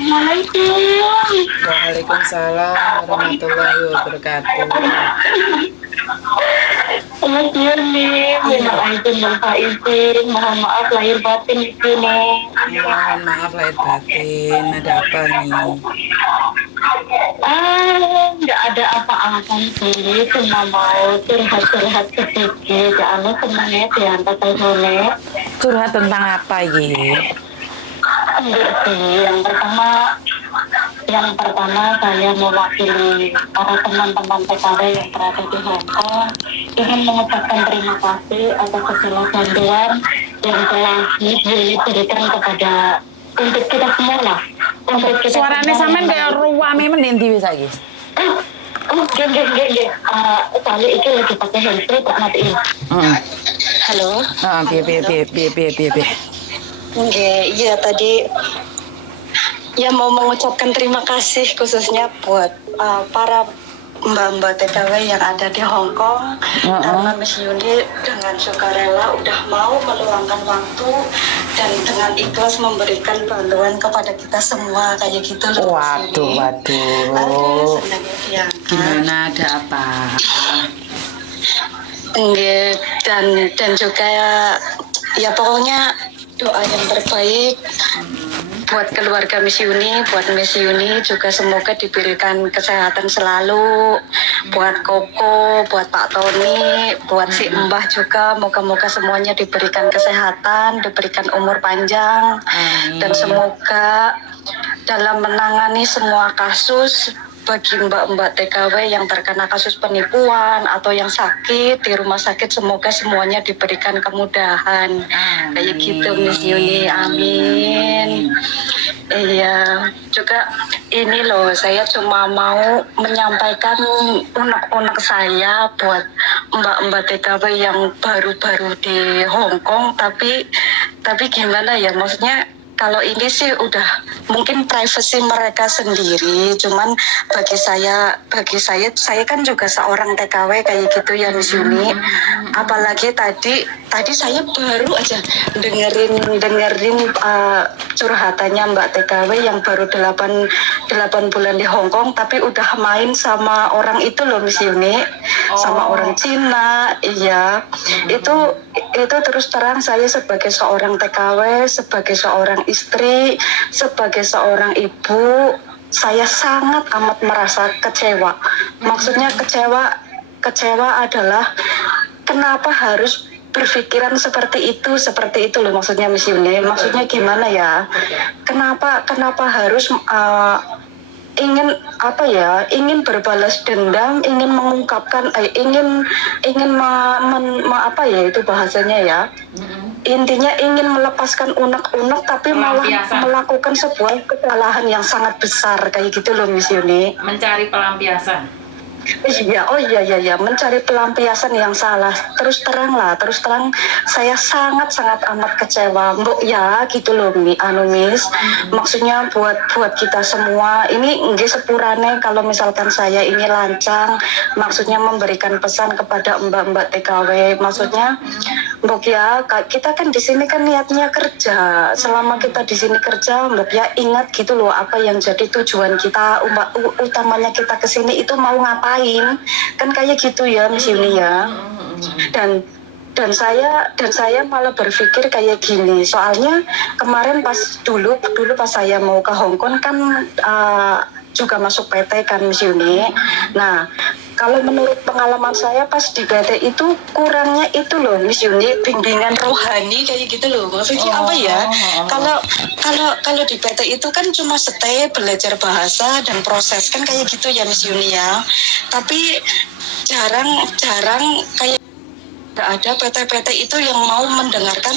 Assalamualaikum. Waalaikumsalam warahmatullahi wabarakatuh. Mas Yuni, minal aidin wal faizin, mohon maaf lahir batin di sini. Mohon maaf lahir batin, ada apa nih? Nggak ada apa-apa sih, cuma mau curhat-curhat sedikit. Anu semuanya diantar teleponnya. Curhat tentang apa Yi? Enggak sih, yang pertama saya mewakili para teman-teman PKW yang berada di Hongkong ingin mengucapkan terima kasih atas segala bantuan yang telah diberikan kepada untuk kita semua lah. Untuk kita Suaranya semua sampean yang- kayak ruame menen di wis saiki. Geng. Saya itu lagi pakai handphone tak matiin. Halo. Piye. Oke, iya tadi ya mau mengucapkan terima kasih khususnya buat para mbak-mbak TKW yang ada di Hong Kong karena Miss Yuni dengan sukarela udah mau meluangkan waktu dan dengan ikhlas memberikan bantuan kepada kita semua kayak gitu loh. Waduh. Aduh, senang ya. Gimana, ada apa? Enggak, dan juga ya pokoknya doa yang terbaik buat keluarga Miss Yuni, buat Miss Yuni juga semoga diberikan kesehatan selalu, buat Koko, buat Pak Tony, buat si Mbah juga, moga-moga semuanya diberikan kesehatan, diberikan umur panjang, dan semoga dalam menangani semua kasus bagi mbak-mbak TKW yang terkena kasus penipuan atau yang sakit di rumah sakit, semoga semuanya diberikan kemudahan. Kayak gitu Miss Yuni, amin. Iya, juga ini loh, saya cuma mau menyampaikan unek-unek saya buat mbak-mbak TKW yang baru-baru di Hong Kong, tapi gimana ya, maksudnya kalau ini sih udah mungkin privasi mereka sendiri, cuman bagi saya kan juga seorang TKW kayak gitu ya Miss Yuni. Apalagi tadi saya baru aja dengerin curhatannya Mbak TKW yang baru 8 bulan di Hong Kong tapi udah main sama orang itu loh Miss Yuni, sama orang Cina. Iya, itu terus terang saya sebagai seorang TKW, sebagai seorang istri, sebagai seorang ibu, saya sangat amat merasa kecewa. Maksudnya kecewa adalah kenapa harus berpikiran seperti itu loh, maksudnya Miss Yuni. Maksudnya gimana ya? Kenapa harus ingin berbalas dendam, ingin mengungkapkan, ingin apa ya itu bahasanya ya. Intinya ingin melepaskan unek-unek tapi malah melakukan sebuah kesalahan yang sangat besar kayak gitu loh Miss Yuni. Mencari pelampiasan. Iya, mencari pelampiasan yang salah. Terus terang saya sangat amat kecewa, Mbok ya gitu loh Miss. Maksudnya buat kita semua ini nggih sepurane kalau misalkan saya ini lancang, maksudnya memberikan pesan kepada mbak-mbak TKW. Maksudnya Mbok ya, kita kan di sini kan niatnya kerja. Selama kita di sini kerja, Mbok ya ingat gitu loh apa yang jadi tujuan kita, utamanya kita ke sini itu mau ngapain. Kan kayak gitu ya Miss Yuni ya. Dan saya malah berpikir kayak gini, soalnya kemarin pas dulu pas saya mau ke Hong Kong kan juga masuk PT kan Miss Yuni. Nah, kalau menurut pengalaman saya pas di PT itu kurangnya itu loh Miss Yuni, bimbingan rohani kayak gitu loh. Maksudnya apa ya? Kalau di PT itu kan cuma stay, belajar bahasa dan proses kan kayak gitu ya Miss Yuni ya. Tapi jarang kayak ada PT-PT itu yang mau mendengarkan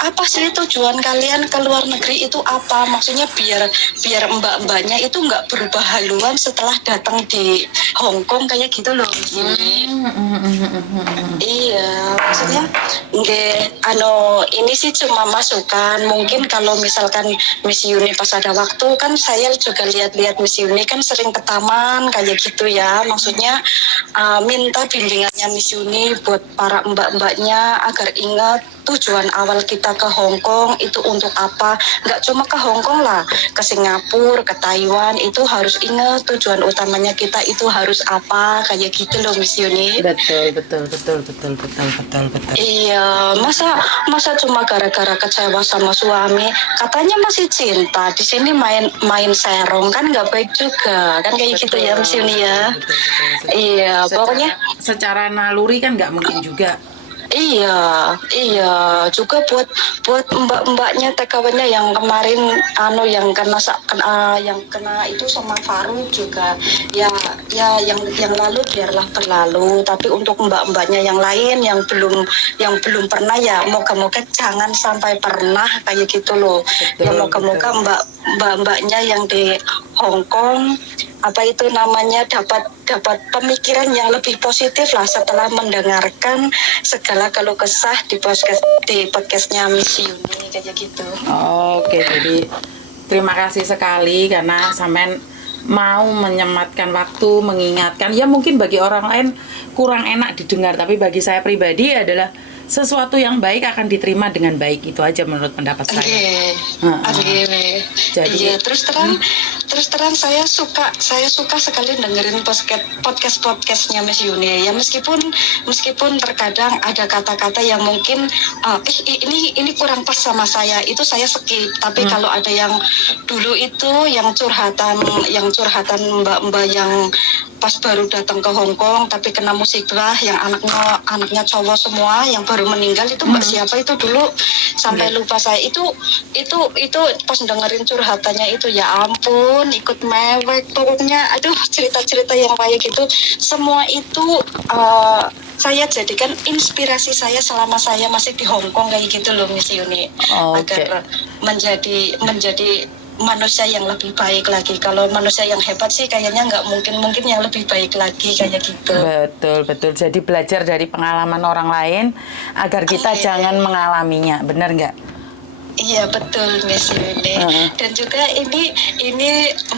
apa sih tujuan kalian ke luar negeri itu apa, maksudnya biar mbak-mbaknya itu nggak berubah haluan setelah datang di Hong Kong kayak gitu loh. Iya, maksudnya ini sih cuma masukan. Mungkin kalau misalkan Miss Yuni pas ada waktu kan saya juga lihat Miss Yuni kan sering ke taman kayak gitu ya. Maksudnya minta bimbingannya Miss Yuni buat para mbak-mbaknya agar ingat tujuan awal kita ke Hong Kong itu untuk apa. Nggak cuma ke Hong Kong lah, ke Singapura, ke Taiwan, itu harus ingat tujuan utamanya kita itu harus apa, kayak gitu loh Miss Yuni. Betul. Iya, masa cuma gara-gara kecewa sama suami, katanya masih cinta, di sini main serong kan nggak baik juga, kan kayak gitu ya Miss Yuni ya. Betul. Iya, pokoknya Secara naluri kan nggak mungkin juga. Iya, juga buat mbak-mbaknya TKW-nya yang kemarin yang kena itu sama Faru juga. Ya yang lalu biarlah berlalu, tapi untuk mbak-mbaknya yang lain yang belum pernah, ya moga-moga jangan sampai pernah kayak gitu loh. Ya moga-moga mbak-mbaknya yang di Hong Kong dapat pemikiran yang lebih positif lah setelah mendengarkan segala keluh kesah di podcastnya Miss Yuni kayak gitu. Oke, jadi terima kasih sekali karena sampean mau menyematkan waktu, mengingatkan. Ya mungkin bagi orang lain kurang enak didengar, tapi bagi saya pribadi adalah sesuatu yang baik akan diterima dengan baik. Itu aja menurut pendapat saya. Jadi terus terang saya suka sekali dengerin podcastnya Miss Yuni ya, meskipun terkadang ada kata-kata yang mungkin ini kurang pas sama saya, itu saya skip, tapi kalau ada yang dulu itu yang curhatan mbak-mbak yang pas baru datang ke Hong Kong tapi kena musibah, yang anaknya cowok semua yang baru meninggal itu mbak siapa itu dulu sampai lupa saya, itu pas dengerin curhatannya itu ya ampun ikut mewek pokoknya, aduh cerita-cerita yang kayak gitu semua itu saya jadikan inspirasi saya selama saya masih di Hong Kong kayak gitu loh Miss Yuni. Agar menjadi manusia yang lebih baik lagi. Kalau manusia yang hebat sih kayaknya nggak mungkin yang lebih baik lagi kayak gitu. Betul. Jadi belajar dari pengalaman orang lain agar kita jangan mengalaminya, benar nggak? Iya betul Miss Yuni. Dan juga ini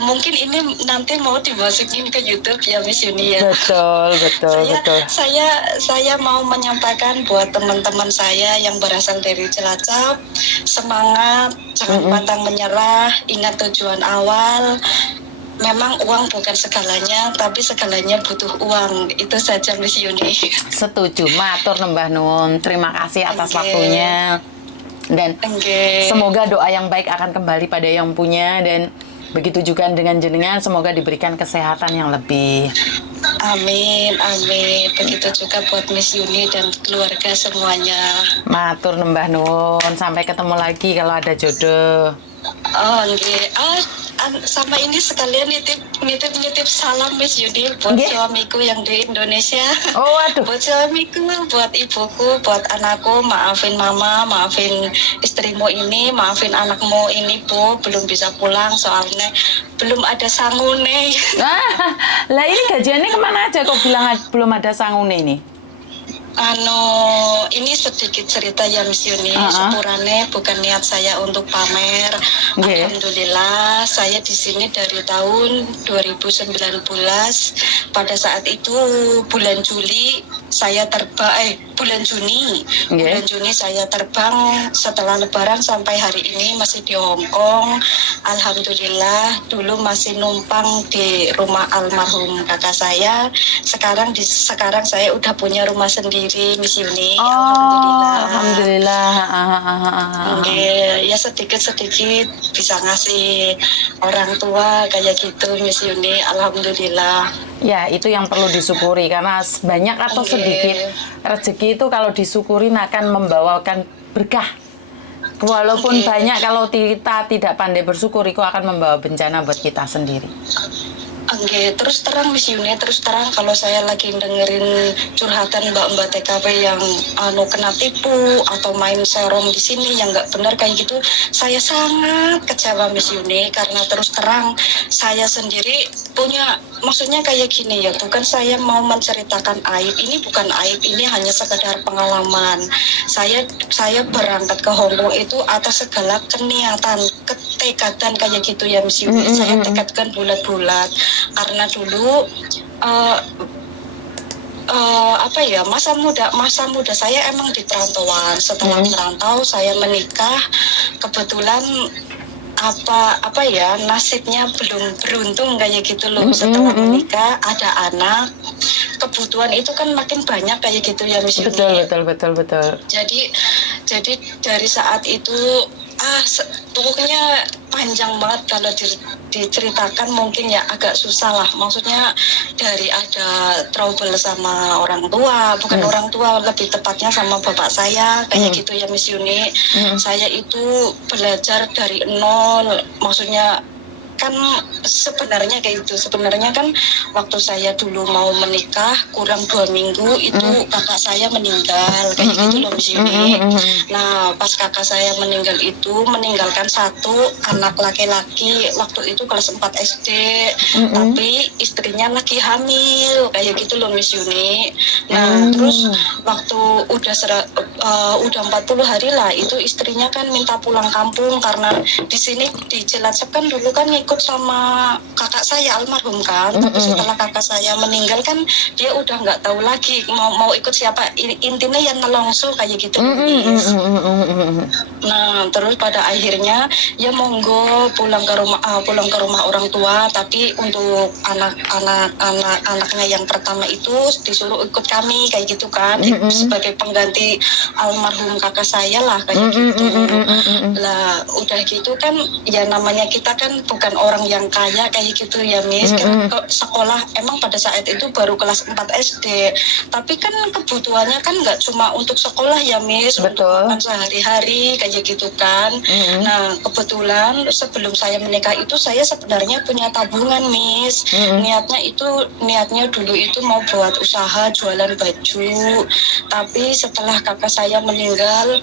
mungkin ini nanti mau dimasukin ke YouTube ya Miss Yuni ya. Betul. Saya mau menyampaikan buat teman-teman saya yang berasal dari Cilacap, semangat, jangan pantang menyerah, ingat tujuan awal. Memang uang bukan segalanya, tapi segalanya butuh uang. Itu saja Miss Yuni. Setuju, matur nembah nun. Terima kasih atas waktunya. Dan semoga doa yang baik akan kembali pada yang punya, dan begitu juga dengan jenengan, semoga diberikan kesehatan yang lebih. Amin. Begitu juga buat Miss Yuni dan keluarga semuanya. Matur nembah nun, sampai ketemu lagi kalau ada jodoh. Sama ini sekalian nitip salam Miss Yuni buat suamiku yang di Indonesia. Buat suamiku, buat ibuku, buat anakku, maafin mama, maafin istrimu ini, maafin anakmu ini Bu, belum bisa pulang soalnya belum ada sangune. Lah ini gajiannya kemana aja kok bilang belum ada sangune ini? Ini sedikit cerita ya Miss Yuni. Sepurane bukan niat saya untuk pamer. Alhamdulillah saya di sini dari tahun 2019. Pada saat itu bulan Juli saya bulan Juni saya terbang setelah Lebaran sampai hari ini masih di Hong Kong. Alhamdulillah dulu masih numpang di rumah almarhum kakak saya. Sekarang saya udah punya rumah sendiri Miss Yuni. Alhamdulillah. Ya sedikit-sedikit bisa ngasih orang tua kayak gitu Miss Yuni. Alhamdulillah. Ya itu yang perlu disyukuri, karena banyak atau sedikit rezeki itu kalau disyukurin akan membawakan berkah. Walaupun banyak, kalau kita tidak pandai bersyukur itu akan membawa bencana buat kita sendiri. Terus terang Miss Yuni, kalau saya lagi dengerin curhatan mbak-mbak TKP yang kena tipu atau main serong di sini yang nggak benar kayak gitu, saya sangat kecewa Miss Yuni, karena terus terang saya sendiri punya, maksudnya kayak gini ya, bukan saya mau menceritakan aib, ini bukan aib, ini hanya sekedar pengalaman. Saya berangkat ke Hong Kong itu atas segala keniatan, ketekatan kayak gitu ya Miss Yuni. Saya tekadkan bulat-bulat. Karena dulu apa ya, masa muda saya emang di perantauan. Setelah merantau saya menikah, kebetulan apa ya, nasibnya belum beruntung kayak gitu loh. Setelah menikah ada anak, kebutuhan itu kan makin banyak kayak gitu ya Miss Yuni. Betul. Jadi dari saat itu pokoknya panjang banget kalau diceritakan, mungkin ya agak susah lah. Maksudnya dari ada trouble sama orang tua, bukan orang tua, lebih tepatnya sama bapak saya kayak gitu ya Miss Yuni. Saya itu belajar dari nol, maksudnya kan sebenarnya kayak gitu. Sebenarnya kan waktu saya dulu mau menikah kurang 2 minggu itu kakak saya meninggal kayak gitu loh Miss Yuni. Nah pas kakak saya meninggal itu meninggalkan 1 anak laki-laki, waktu itu kelas 4 SD, tapi istrinya lagi hamil kayak gitu loh Miss Yuni. Nah terus waktu udah 40 hari lah itu istrinya kan minta pulang kampung, karena di sini di Cilacap kan dulu kan ikut sama kakak saya almarhum kan, tapi setelah kakak saya meninggal kan dia udah nggak tahu lagi mau ikut siapa, intinya yang nelongso kayak gitu. Nah terus pada akhirnya ya monggo pulang ke rumah orang tua, tapi untuk anaknya yang pertama itu disuruh ikut kami kayak gitu kan, sebagai pengganti almarhum kakak saya lah kayak gitu. Lah udah gitu kan ya namanya kita kan bukan orang yang kaya kayak gitu ya Miss, kan sekolah emang pada saat itu baru kelas 4 SD, tapi kan kebutuhannya kan nggak cuma untuk sekolah ya Miss, untuk makan sehari-hari kayak gitu kan. Nah kebetulan sebelum saya menikah itu saya sebenarnya punya tabungan Miss. Niatnya dulu itu mau buat usaha jualan baju, tapi setelah kakak saya meninggal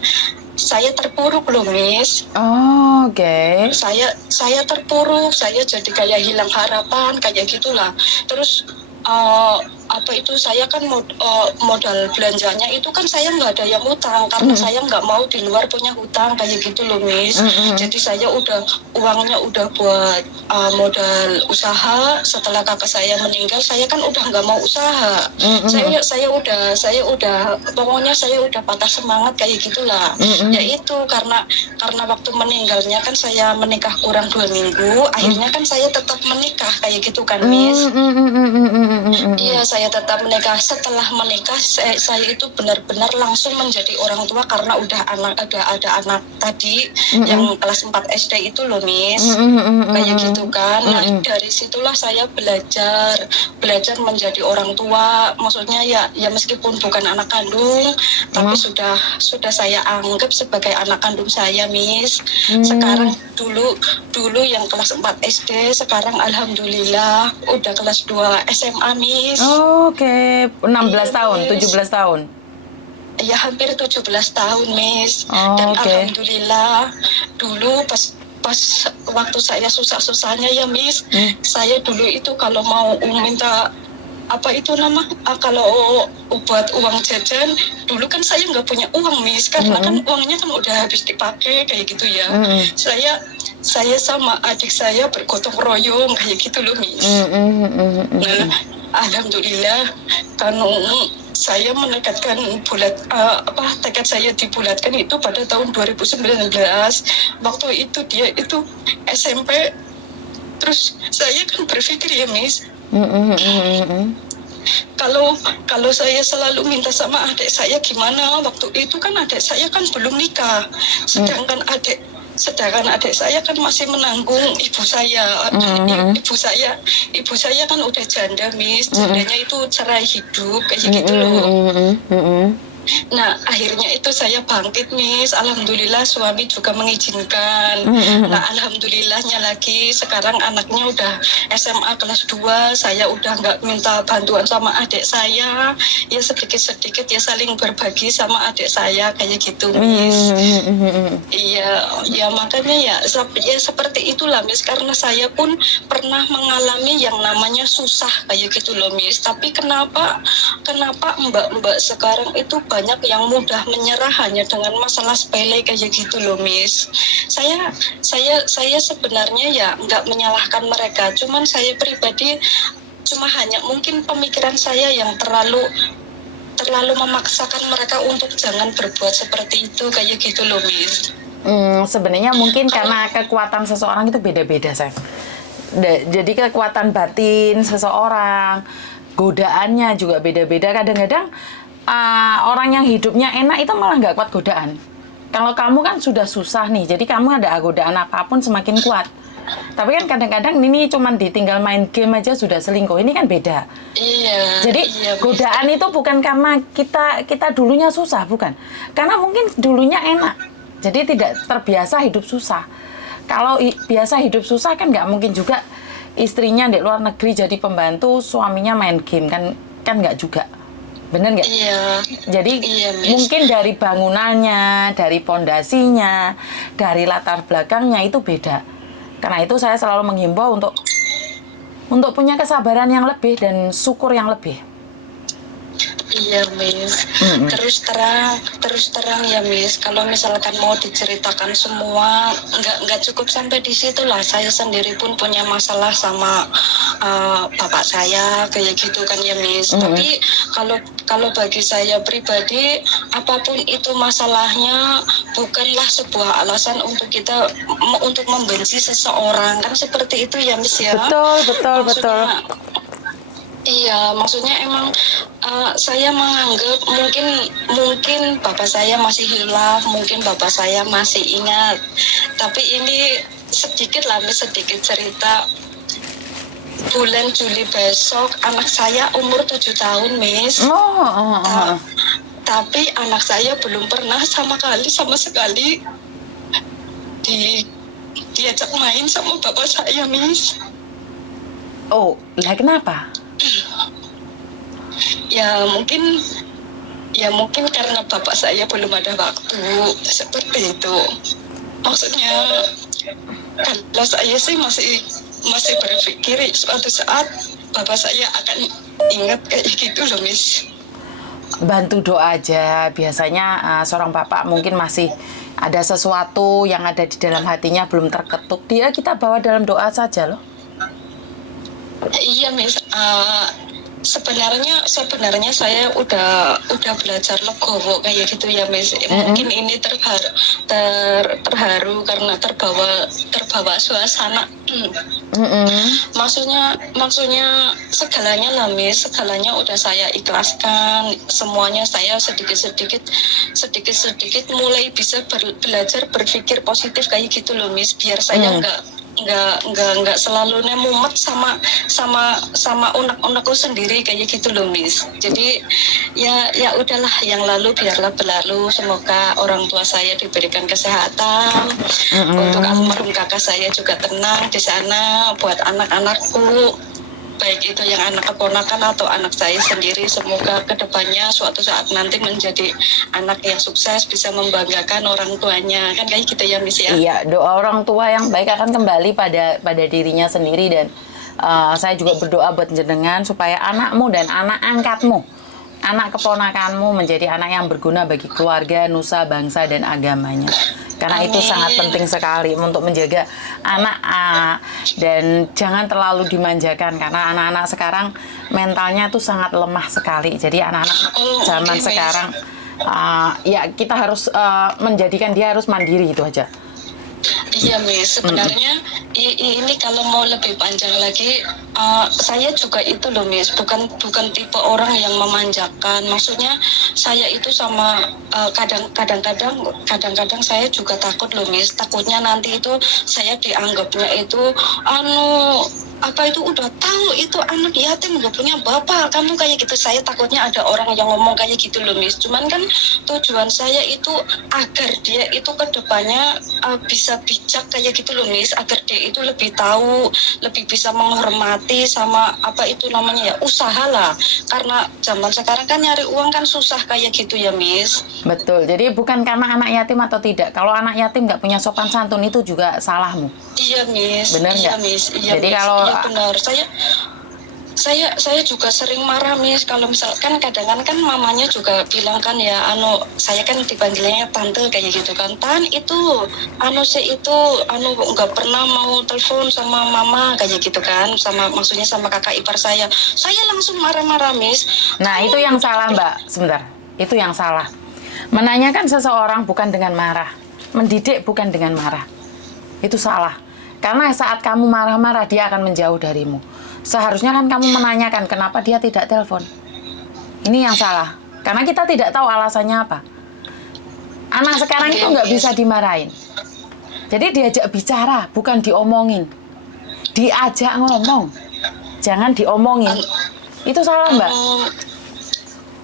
saya terpuruk loh Miss. Oke. Saya terpuruk, saya jadi kayak hilang harapan kayak gitulah. Terus saya kan modal belanjanya itu kan saya nggak ada yang utang, karena saya nggak mau di luar punya hutang kayak gitu loh Miss. Jadi saya uangnya udah buat modal usaha. Setelah kakak saya meninggal saya kan udah nggak mau usaha. Saya udah pokoknya saya udah patah semangat kayak gitulah. Ya itu karena waktu meninggalnya kan saya menikah kurang 2 minggu, akhirnya kan saya tetap menikah kayak gitu kan Miss. Iya saya tetap menikah. Setelah menikah saya itu benar-benar langsung menjadi orang tua, karena udah ada anak tadi yang kelas 4 SD itu loh Miss. Kayak gitu kan. Nah dari situlah saya belajar menjadi orang tua. Maksudnya ya meskipun bukan anak kandung, tapi sudah saya anggap sebagai anak kandung saya Miss. Sekarang dulu yang kelas 4 SD, sekarang alhamdulillah udah kelas 2 SMA Miss. Oke, 16 tahun, 17 tahun. Ya hampir 17 tahun Miss. Dan alhamdulillah dulu pas waktu saya susah-susahnya ya Miss, saya dulu itu kalau mau minta kalau buat uang jajan, dulu kan saya nggak punya uang Miss, karena kan uangnya kan udah habis dipakai kayak gitu ya. Saya sama adik saya bergotong royong kayak gitu loh Miss. Nah alhamdulillah kan saya menekatkan tekad saya dibulatkan itu pada tahun 2019. Waktu itu dia itu SMP. Terus saya kan berpikir ya Miss, kalau saya selalu minta sama adik saya gimana, waktu itu kan adik saya kan belum nikah, sedangkan adik saya kan masih menanggung ibu saya. Ibu saya kan udah janda Miss, jandanya itu cerai hidup kayak gitu loh. Nah akhirnya itu saya bangkit Miss, alhamdulillah suami juga mengizinkan. Nah alhamdulillahnya lagi sekarang anaknya udah SMA kelas 2, saya udah nggak minta bantuan sama adik saya, ya sedikit-sedikit ya saling berbagi sama adik saya kayak gitu Miss. Iya makanya ya seperti itulah Miss, karena saya pun pernah mengalami yang namanya susah kayak gitu loh Miss. Tapi kenapa mbak-mbak sekarang itu banyak yang mudah menyerah hanya dengan masalah sepele kayak gitu loh Miss. Saya sebenarnya ya nggak menyalahkan mereka, cuman saya pribadi hanya mungkin pemikiran saya yang terlalu terlalu memaksakan mereka untuk jangan berbuat seperti itu kayak gitu loh Miss. Sebenarnya mungkin karena kekuatan seseorang itu beda-beda, Chef. Jadi kekuatan batin seseorang, godaannya juga beda-beda. Kadang-kadang orang yang hidupnya enak itu malah nggak kuat godaan. Kalau kamu kan sudah susah nih, jadi kamu ada godaan apapun semakin kuat. Tapi kan kadang-kadang ini cuma ditinggal main game aja sudah selingkuh. Ini kan beda. Iya. Jadi iya, godaan itu bukan karena kita dulunya susah, bukan. Karena mungkin dulunya enak. Jadi tidak terbiasa hidup susah. Kalau biasa hidup susah kan nggak mungkin juga istrinya di luar negeri jadi pembantu, suaminya main game kan nggak juga. Bener nggak? Iya. Jadi Iya, Miss. mungkin dari bangunannya, dari pondasinya, dari latar belakangnya itu beda. Karena itu saya selalu menghimbau untuk punya kesabaran yang lebih dan syukur yang lebih. Iya Miss. Terus terang ya Miss. Kalau misalkan mau diceritakan semua, nggak cukup sampai di situ lah. Saya sendiri pun punya masalah sama bapak saya kayak gitu kan ya Miss. Tapi kalau bagi saya pribadi, apapun itu masalahnya bukanlah sebuah alasan untuk kita untuk membenci seseorang, kan seperti itu ya Miss ya. Betul. Iya, maksudnya emang saya menganggap mungkin bapak saya masih hilaf, mungkin bapak saya masih ingat. Tapi ini sedikit cerita. Bulan Juli besok anak saya umur 7 tahun, Miss. Tapi anak saya belum pernah sama sekali diajak main sama bapak saya, Miss. Oh, lah kenapa? Ya mungkin karena bapak saya belum ada waktu seperti itu. Maksudnya kalau saya sih masih berpikir suatu saat bapak saya akan ingat kayak gitu loh Miss. Bantu doa aja. Biasanya seorang bapak mungkin masih ada sesuatu yang ada di dalam hatinya belum terketuk. Kita bawa dalam doa saja loh. Iya Miss, sebenarnya saya udah belajar legowo kayak gitu ya Miss. Mungkin ini terharu karena terbawa suasana. Maksudnya segalanya lah Miss, segalanya udah saya ikhlaskan, semuanya saya sedikit mulai bisa belajar berpikir positif kayak gitu loh Miss, biar saya nggak selalu mumet sama unek-unekku sendiri kayak gitu loh Miss. Jadi ya udahlah, yang lalu biarlah berlalu. Semoga orang tua saya diberikan kesehatan. Untuk almarhum kakak saya juga tenang di sana. Buat anak-anakku, baik itu yang anak keponakan atau anak saya sendiri, semoga kedepannya suatu saat nanti menjadi anak yang sukses, bisa membanggakan orang tuanya, kan kayak gitu ya Miss ya. Iya, doa orang tua yang baik akan kembali pada dirinya sendiri. Dan saya juga berdoa buat jenengan supaya anakmu dan anak angkatmu, anak keponakanmu menjadi anak yang berguna bagi keluarga, nusa, bangsa, dan agamanya. Karena itu sangat penting sekali untuk menjaga anak, dan jangan terlalu dimanjakan, karena anak-anak sekarang mentalnya tuh sangat lemah sekali. Jadi anak-anak zaman sekarang ya kita harus menjadikan dia harus mandiri, itu aja. Iya Miss, sebenarnya ini kalau mau lebih panjang lagi, saya juga itu loh Miss, bukan tipe orang yang memanjakan. Maksudnya saya itu sama kadang-kadang saya juga takut loh Miss, takutnya nanti itu saya dianggapnya itu apa itu udah tahu itu anak yatim nggak punya bapak, kamu kayak gitu. Saya takutnya ada orang yang ngomong kayak gitu loh Miss. Cuman kan tujuan saya itu agar dia itu kedepannya bisa bijak kayak gitu loh Miss, agar dia itu lebih tahu, lebih bisa menghormati sama apa itu namanya ya, usaha lah. Karena zaman sekarang kan nyari uang kan susah kayak gitu ya Miss. Betul, jadi bukan karena anak yatim atau tidak. Kalau anak yatim nggak punya sopan santun itu juga salahmu. Iya Miss. Benar nggak? Iya Miss. Iya, jadi Miss. kalau iya benar, saya juga sering marah Miss kalau misalkan kadang kan mamanya juga bilang kan ya saya kan dipanggilnya tante kayak gitu kan, tan itu nggak pernah mau telepon sama mama kayak gitu kan, maksudnya sama kakak ipar saya langsung marah-marah Miss. Nah, itu yang salah, Mbak. Sebentar. Itu yang salah. Menanyakan seseorang bukan dengan marah. Mendidik bukan dengan marah. Itu salah. Karena saat kamu marah-marah, dia akan menjauh darimu. Seharusnya kan kamu menanyakan kenapa dia tidak telepon. Ini yang salah. Karena kita tidak tahu alasannya apa. Anak sekarang itu nggak bisa dimarahin. Jadi diajak bicara, bukan diomongin. Diajak ngomong. Jangan diomongin. Itu salah, Mbak.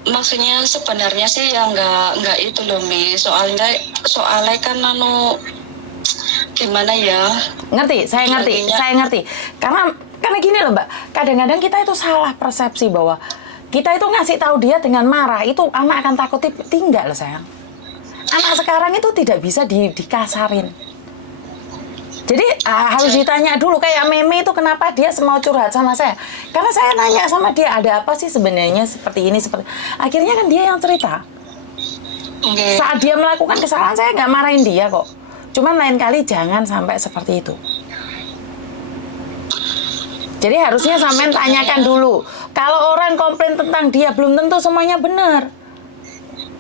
Maksudnya sebenarnya sih ya nggak itu loh Mi, soalnya kan gimana ya, ngerti, saya ngerti karena gini loh Mbak, kadang-kadang kita itu salah persepsi bahwa kita itu ngasih tahu dia dengan marah itu anak akan takut tinggal loh sayang. Anak sekarang itu tidak bisa dikasarin. Jadi harus ditanya dulu, kayak Meme itu kenapa dia mau curhat sama saya. Karena saya nanya sama dia, ada apa sih sebenarnya seperti ini, seperti. Akhirnya kan dia yang cerita. Okay. Saat dia melakukan kesalahan, saya nggak marahin dia kok. Cuman lain kali jangan sampai seperti itu. Jadi harusnya sampean tanyakan dulu. Kalau orang komplain tentang dia, belum tentu semuanya benar.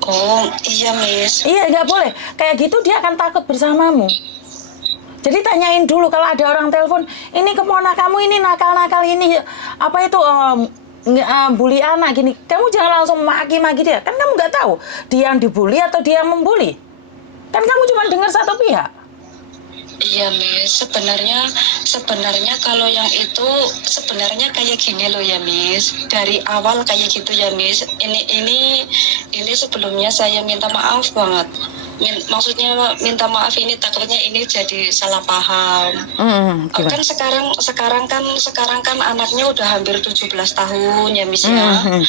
Oh, iya Miss. Iya, nggak boleh. Kayak gitu dia akan takut bersamamu. Jadi tanyain dulu kalau ada orang telepon, ini keponak kamu ini nakal-nakal ini apa itu bully anak gini. Kamu jangan langsung maki-maki dia. Kan kamu nggak tahu dia yang dibully atau dia yang membuli. Kan kamu cuma dengar satu pihak. Iya Miss, sebenarnya kalau yang itu sebenarnya kayak gini loh ya Miss. Dari awal kayak gitu ya Miss. Ini sebelumnya saya minta maaf banget. Maksudnya minta maaf ini takutnya ini jadi salah paham. Kan sekarang kan anaknya udah hampir 17 tahun ya Miss ya.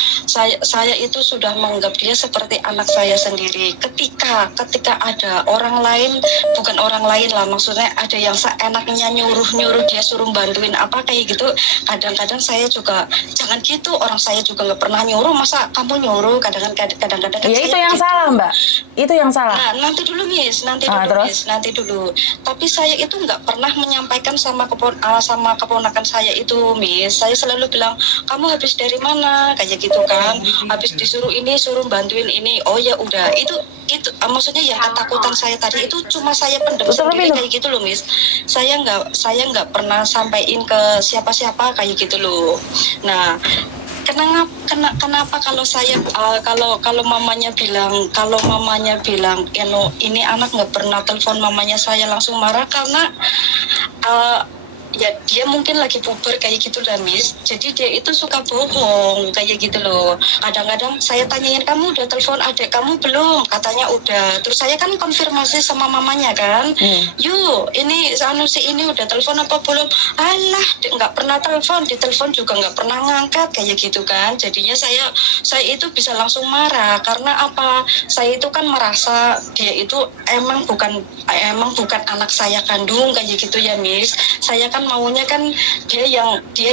Saya itu sudah menganggap dia seperti anak saya sendiri. Ketika ada orang lain, bukan orang lain lah, maksudnya ada yang seenaknya nyuruh dia suruh bantuin apa kayak gitu. Kadang-kadang saya juga jangan gitu, orang saya juga nggak pernah nyuruh, masa kamu nyuruh. Kadang-kadang ya itu yang gitu. Salah Mbak, itu yang salah. Nah, nanti dulu Miss. Tapi saya itu nggak pernah menyampaikan sama keponakan saya itu Miss. Saya selalu bilang, kamu habis dari mana kayak gitu kan, habis disuruh ini, suruh bantuin ini. Oh ya udah, itu maksudnya yang ketakutan saya tadi itu cuma saya pendem sendiri kayak gitu loh Miss. Saya nggak pernah sampaikan ke siapa-siapa kayak gitu loh. Nah, kenapa kalau mamanya bilang ini anak nggak pernah telepon mamanya, saya langsung marah karena ya dia mungkin lagi puber kayak gitu lah Miss. Jadi dia itu suka bohong kayak gitu loh. Kadang-kadang saya tanyain, kamu udah telepon adik kamu belum? Katanya udah. Terus saya kan konfirmasi sama mamanya kan. Yuk, ini si ini udah telepon apa belum? Alah, nggak pernah telepon, ditelepon juga nggak pernah ngangkat kayak gitu kan. Jadinya saya itu bisa langsung marah karena apa? Saya itu kan merasa dia itu emang bukan anak saya kandung kayak gitu ya Miss. Saya kan maunya kan dia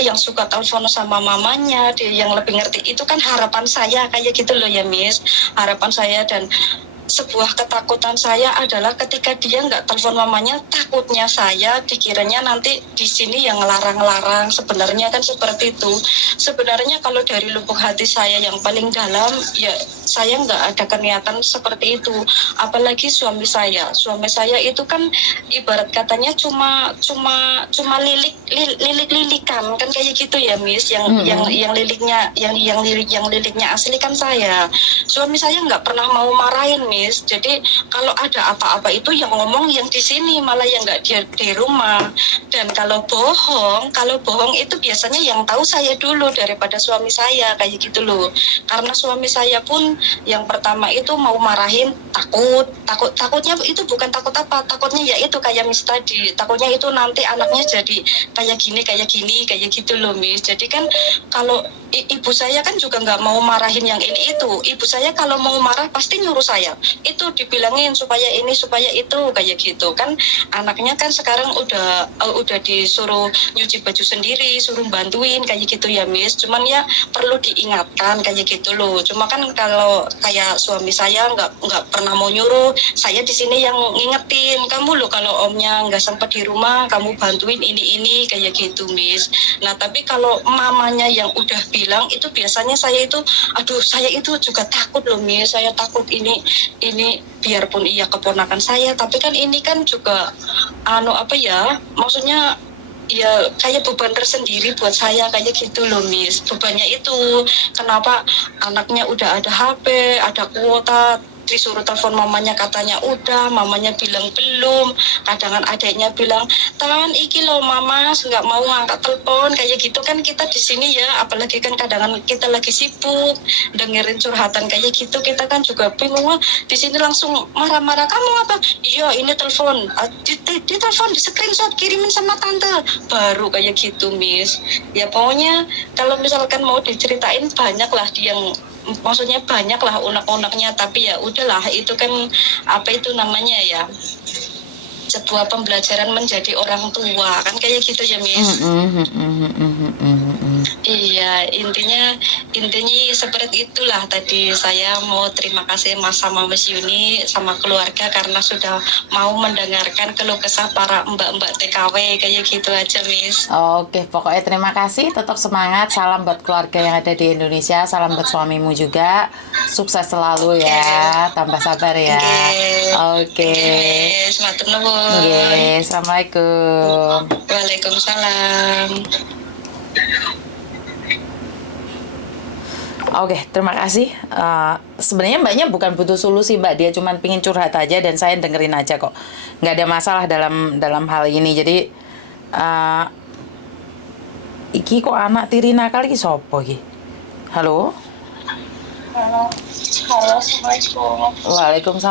yang suka telepon sama mamanya, dia yang lebih ngerti. Itu kan harapan saya kayak gitu loh ya Miss. Harapan saya dan sebuah ketakutan saya adalah ketika dia nggak telepon mamanya, takutnya saya dikiranya nanti di sini yang ngelarang-larang. Sebenarnya kan seperti itu. Sebenarnya kalau dari lubuk hati saya yang paling dalam, ya saya nggak ada niatan seperti itu. Apalagi suami saya itu kan ibarat katanya cuma lilik-lilikan kan kayak gitu ya Miss. Yang liliknya asli kan saya. Suami saya nggak pernah mau marahin Miss. Jadi kalau ada apa-apa itu yang ngomong yang di sini, malah yang nggak di rumah. Dan kalau bohong itu biasanya yang tahu saya dulu daripada suami saya kayak gitu loh. Karena suami saya pun yang pertama itu mau marahin takutnya itu bukan takut apa, takutnya ya itu kayak Miss tadi, takutnya itu nanti anaknya jadi kayak gini kayak gitu loh Miss. Jadi kan kalau ibu saya kan juga nggak mau marahin yang ini itu. Ibu saya kalau mau marah pasti nyuruh saya. Itu dibilangin supaya ini supaya itu kayak gitu kan. Anaknya kan sekarang udah disuruh nyuci baju sendiri, suruh bantuin kayak gitu ya Miss. Cuman ya perlu diingatkan kayak gitu loh. Cuma kan kalau kayak suami saya nggak pernah mau nyuruh. Saya di sini yang ngingetin kamu loh kalau omnya nggak sempat di rumah, kamu bantuin ini kayak gitu Miss. Nah tapi kalau mamanya yang udah bilang itu biasanya saya itu, aduh saya itu juga takut loh Miss. Saya takut ini biarpun iya keponakan saya, tapi kan ini kan juga apa ya, maksudnya ya kayak beban tersendiri buat saya kayak gitu loh Miss. Bebannya itu kenapa anaknya udah ada HP, ada kuota, disuruh telepon mamanya katanya udah, mamanya bilang belum, kadang adiknya bilang tan iki loh mama nggak mau ngangkat telepon kayak gitu kan. Kita di sini ya apalagi kan kadang kita lagi sibuk dengerin curhatan kayak gitu, kita kan juga bingung. Wah, di sini langsung marah-marah, kamu apa, iya ini telepon, di telepon di screenshot kirimin sama tante, baru kayak gitu Miss. Ya pokoknya kalau misalkan mau diceritain banyak lah yang maksudnya banyak lah unek-uneknya, tapi ya udahlah itu kan apa itu namanya ya, sebuah pembelajaran menjadi orang tua kan kayak gitu ya Miss. Iya, intinya seperti itulah. Tadi saya mau terima kasih sama Mas Yuni sama keluarga karena sudah mau mendengarkan keluh kesah para mbak-mbak TKW kayak gitu aja Miss. Oke, pokoknya terima kasih, tetap semangat, salam buat keluarga yang ada di Indonesia, salam buat suamimu juga, sukses selalu ya, tambah sabar ya. Oke. Miss, matur nuwun. Oke, assalamualaikum. Waalaikumsalam. Oke, terima kasih. Sebenarnya mbaknya bukan butuh solusi mbak, dia cuma pingin curhat aja dan saya dengerin aja kok. Nggak ada masalah dalam hal ini. Jadi iki kok anak tiri nakal iki sopo iki? Halo? Halo, assalamualaikum. Waalaikumsalam.